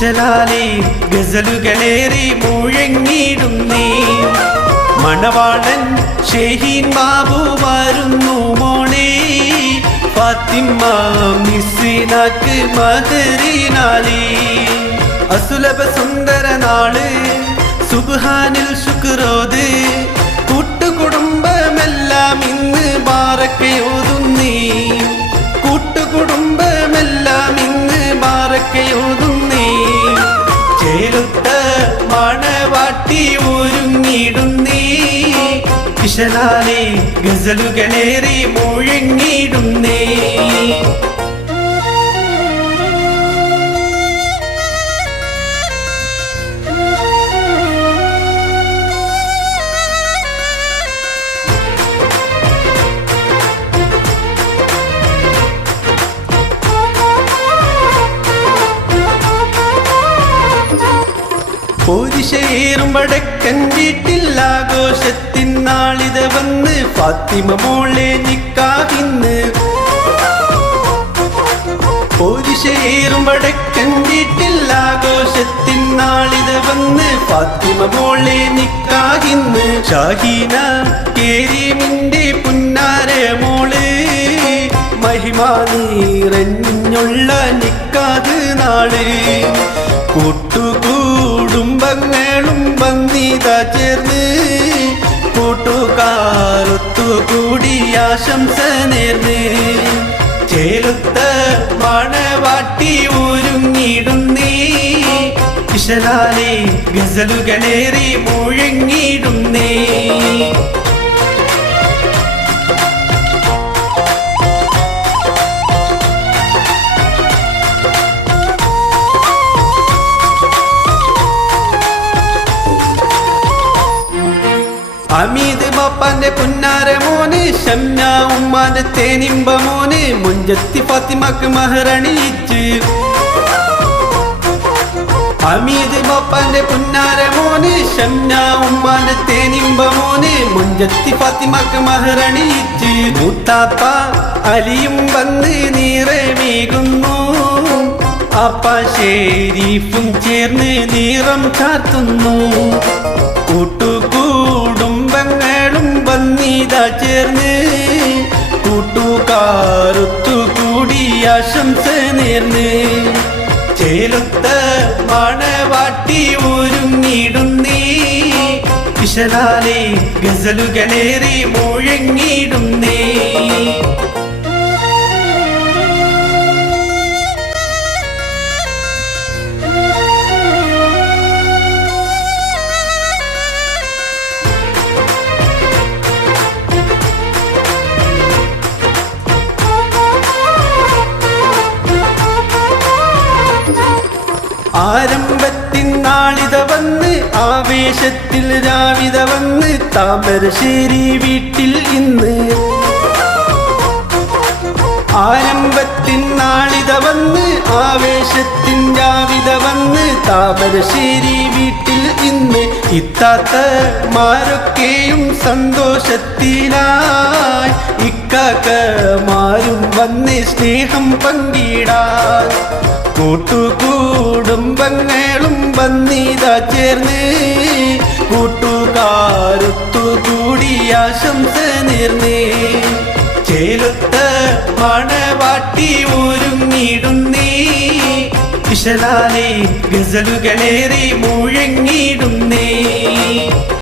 ഇശലാലെ ഗസലുകളേറി മുഴങ്ങിടുന്നേ. മണവാളൻ ഷെഹീൻ ബാബു വരുന്നു മോളെ, ഫാത്തിമ മിസ്നാക്ക് മദറിനാലേ. അസുലഭ സുന്ദര നാള് സുബ്ഹാനിൽ ശുക്രോത്, കൂട്ടുകുടുംബമെല്ലാം ഇന്ന് ബാറക്കയോതുന്നേ. കൂട്ടുകുടുംബമെല്ലാം ഇന്ന് ബാറക്കയോതുന്നേ. ചേലുത്ത മണവാട്ടി ഒരുങ്ങിടുന്നേ. ഇശലാലെ ഗസലുകളേറി മുഴങ്ങിടുന്നേ. പോരിശേറും വടക്കൻ വീട്ടിൽ ആഘോഷത്തിൻ നാളിത വന്ന്, ഫാത്തിമ മോളെ നിക്കാഹിന്ന്. പോരിശേറും വടക്കൻ വീട്ടിൽ ആഘോഷത്തിൻ നാളിത വന്ന്, ഫാത്തിമ മോളെ നിക്കാഹിന്ന്. ഷാഹീന കേരീമിന്റെ പുന്നാര മോള്, മഹിമാ നിറഞ്ഞുള്ള നിക്കാഹ് നാള്. കൂട്ടുകുടുംബങ്ങളും വന്നിതാ ചേർന്ന്, കൂട്ടുകാരൊത്തുകൂടി ആശംസ നേർന്ന്. ചേലുത്ത മണവാട്ടി ഒരുങ്ങിടുന്നേ. ഇശലാലെ ഗസലുകളേറി മുഴങ്ങിടുന്നേ. അമീദ് ബാപ്പാന്റെ പുന്നാര മോന്, ഷംന ഉമ്മാന്റെ തേനിമ്പ മോന്, മുഞ്ചത്തി ഫാത്തിമക്ക് മഹറണിയിച്ച്. അമീദ് ബാപ്പാന്റെ പുന്നാര മോന്, ഷംന ഉമ്മാന്റെ തേനിമ്പ മോന്, മുഞ്ചത്തി ഫാത്തിമക്ക് മഹറണിയിച്ച്. മൂത്താപ്പ അലിയും വന്ന് നിറമേകുന്നു, അപ്പ ഷെരീഫും ചേർന്ന് നിറം ചാർത്തുന്നു. കൂട്ടുകുടുംബങ്ങളും വന്നിതാ ചേർന്ന്, കൂട്ടുകാരൊത്തുകൂടി ആശംസ നേർന്ന്. ചേലുത്ത മണവാട്ടി ഒരുങ്ങിടുന്നേ. ഇശലാലെ ഗസലുകളേറി മുഴങ്ങിടുന്നേ. ആരംഭത്തിൻ നാളിത വന്ന്, ആവേശത്തിൽ രാവിത വന്ന്, താമരശ്ശേരി വീട്ടിൽ ഇന്ന്. ആരംഭത്തിൻ നാളിത വന്ന്, ആവേശത്തിൻ രാവിത വന്ന്, താമരശ്ശേരി വീട്ടിൽ ഇന്ന്. ഇത്താത്തമാരൊക്കെയും സന്തോഷത്തിലായി, ഇക്കാക്കമാരും വന്ന് സ്നേഹം പങ്കിടാൻ. കൂട്ടുകുടുംബങ്ങളും വന്നിതാ ചേർന്ന്, കൂട്ടുകാരൊത്തുകൂടി ആശംസ നേർന്ന്. ചേലുത്ത മണവാട്ടി ഒരുങ്ങിടുന്നേ. ഇശലാലെ ഗസലുകളേറി മുഴങ്ങിടുന്നേ.